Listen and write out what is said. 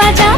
बाजा